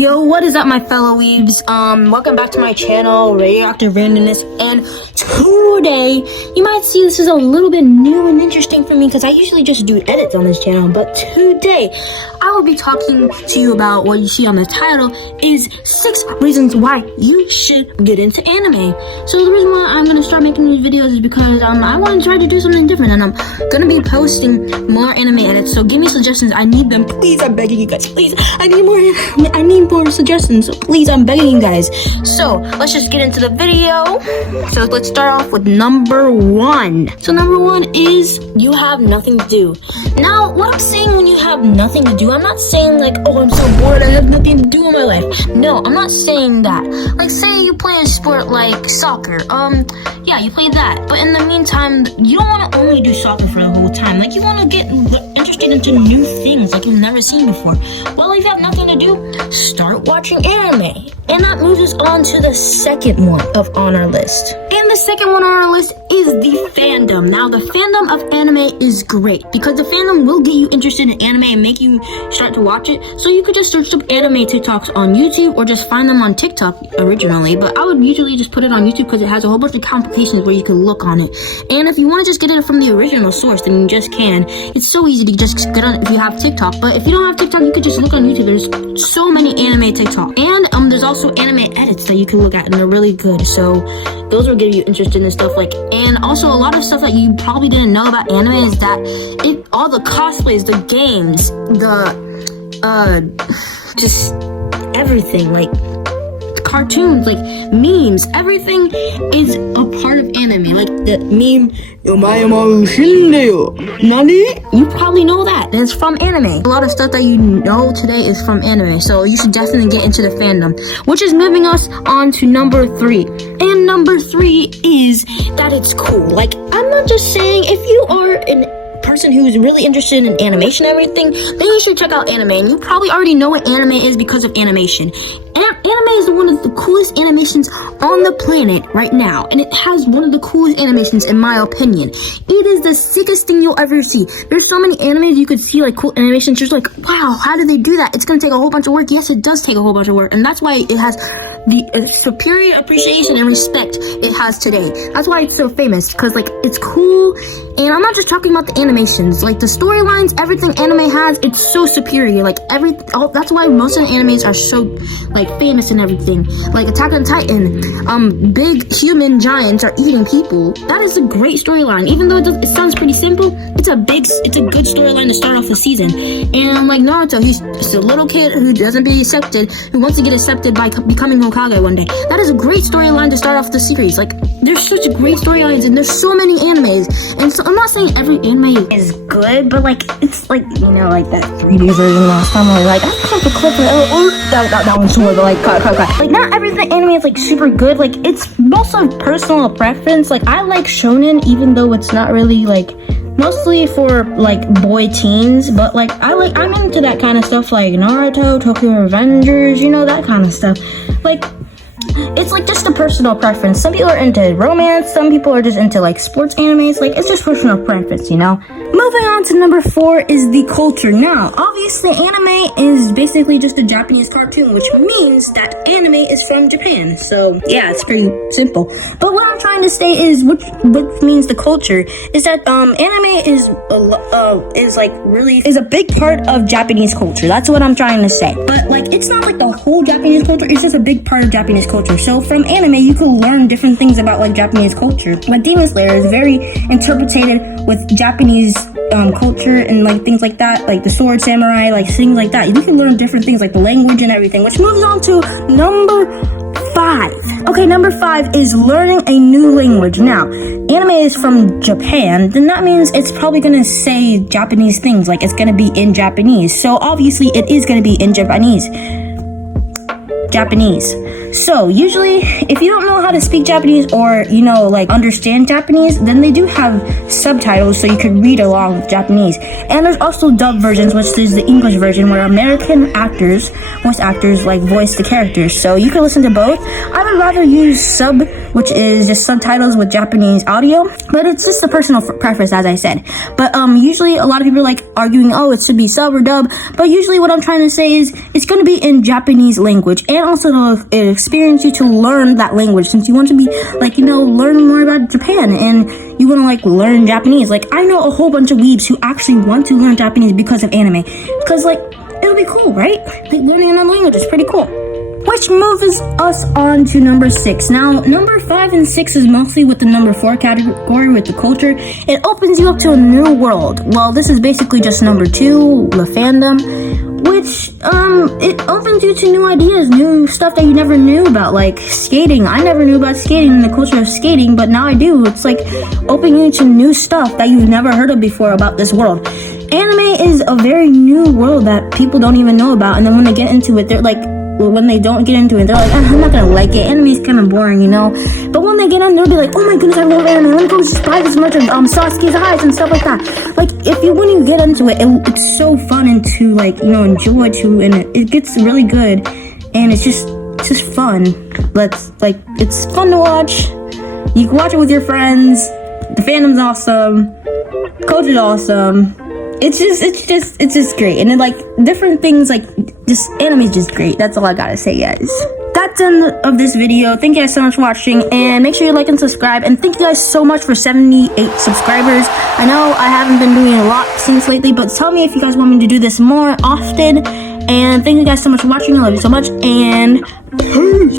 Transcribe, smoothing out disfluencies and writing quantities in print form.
Yo, what is up, my fellow weebs? Welcome back to my channel, Radioactive Randomness, and today, you might see this is a little bit new and interesting for me, because I usually just do edits on this channel, but today, I will be talking to you about what you see on the title, is 6 reasons why you should get into anime. So the reason why I'm going to start making these videos is because, I want to try to do something different, and I'm going to be posting more anime edits, so give me suggestions. I need them, please, I'm begging you guys, please, I need more suggestions, so please, I'm begging you guys. So let's just get into the video. So let's start off with number 1. So number 1 is you have nothing to do. Now, what I'm saying when you have nothing to do, I'm not saying like, oh, I'm so bored, I have nothing to do in my life. No, I'm not saying that. Like, say you play a sport like soccer. Yeah, you play that, but in the meantime, you don't want to only do soccer for the whole time. Like, you want to get interested into new things like you've never seen before. Well, if you have nothing to do, start watching anime. And that moves us on to the second one on our list. And the second one on our list is the fandom. Now, the fandom of anime is great because the fandom will get you interested in anime and make you start to watch it. So you could just search up anime TikToks on YouTube or just find them on TikTok originally. But I would usually just put it on YouTube because it has a whole bunch of complications where you can look on it. And if you want to just get it from the original source, then you just can. It's so easy to just get on if you have TikTok. But if you don't have TikTok, you could just look on YouTube. There's so many anime TikTok. And there's also anime edits that you can look at, and they're really good. So those will get you interested in stuff like, and also a lot of stuff that you probably didn't know about anime is that all the cosplays, the games, just everything, like cartoons, like memes, everything is a part of anime. Like the meme, you probably know that. It's from anime. A lot of stuff that you know today is from anime. So you should definitely get into the fandom. Which is moving us on to number 3. And number 3 is that it's cool. Like, I'm not just saying if you are an person who's really interested in animation and everything, then you should check out anime. And you probably already know what anime is because of animation. Anime is one of the coolest animations on the planet right now, and it has one of the coolest animations in my opinion. It is the sickest thing you'll ever see. There's so many animes you could see, like cool animations. You're just like, wow, how did they do that? It's gonna take a whole bunch of work. Yes, it does take a whole bunch of work, and that's why it has the superior appreciation and respect it has today. That's why it's so famous, because like it's cool. And I'm not just talking about the animations, like the storylines, everything anime has, it's so superior. Like that's why most of the animes are so like famous and everything. Like Attack on Titan, big human giants are eating people. That is a great storyline. Even though it sounds pretty simple, it's a good storyline to start off the season. And like Naruto, he's just a little kid who doesn't be accepted, who wants to get accepted by becoming Hokage one day. That is a great storyline to start off the series. Like, there's such great storylines, and there's so many animes. And so I'm not saying every anime is good, but like it's like, you know, like that 3D version last time where like I cut the clip, that one's horrible, but like cut. Like not everything anime is like super good. Like it's mostly personal preference. Like I like shonen, even though it's not really like mostly for like boy teens, but like I'm into that kind of stuff, like Naruto, Tokyo Revengers, you know, that kind of stuff. Like it's like just a personal preference. Some people are into romance, some people are just into like sports animes. Like it's just personal preference, you know. Moving on to number 4 is the culture. Now, obviously anime is basically just a Japanese cartoon, which means that anime is from Japan. So yeah, it's pretty simple. But what I'm trying to say is, which means the culture, is that anime is a big part of Japanese culture. That's what I'm trying to say. But like it's not like the whole Japanese culture, it's just a big part of Japanese culture. So from anime you can learn different things about like Japanese culture. Like Demon Slayer is very interpreted with Japanese culture and like things like that, like the sword samurai, like things like that. You can learn different things like the language and everything, which moves on to number 5. Okay, number 5 is learning a new language. Now, anime is from Japan, then that means it's probably gonna say Japanese things, like it's gonna be in Japanese. So obviously it is gonna be in Japanese. So usually, if you don't know how to speak Japanese or like understand Japanese, then they do have subtitles so you can read along with Japanese. And there's also dub versions, which is the English version where American voice actors like voice the characters. So you can listen to both. I would rather use sub, which is just subtitles with Japanese audio, but it's just a personal preference, as I said. But usually a lot of people are like arguing, oh, it should be sub or dub. But usually what I'm trying to say is it's going to be in Japanese language, and also to experience you to learn that language, since you want to be like learn more about Japan and you want to like learn Japanese. Like I know a whole bunch of weebs who actually want to learn Japanese because of anime, because like it'll be cool, right? Like learning another language is pretty cool. Which moves us on to number 6. Now, number 5 and 6 is mostly with the number 4 category with the culture. It opens you up to a new world. Well, this is basically just number 2, the fandom, which it opens you to new ideas, new stuff that you never knew about, like skating. I never knew about skating and the culture of skating, but now I do. It's like opening you to new stuff that you've never heard of before about this world. Anime is a very new world that people don't even know about, and then when they get into it, they're like, when they don't get into it, they're like, I'm not gonna like it. Anime's kind of boring, But when they get in, they'll be like, oh my goodness, I love anime. Let me go just buy this much of Sasuke's eyes and stuff like that. Like, when you get into it, it's so fun and to like, enjoy too, and it gets really good, and it's just fun. It's fun to watch. You can watch it with your friends. The fandom's awesome. Coach is awesome. It's just great, and then like different things, like just anime's just great. That's all I gotta say, guys. That's the end of this video. Thank you guys so much for watching, and make sure you like and subscribe. And thank you guys so much for 78 subscribers. I know I haven't been doing a lot since lately, but tell me if you guys want me to do this more often. And thank you guys so much for watching. I love you so much, and peace.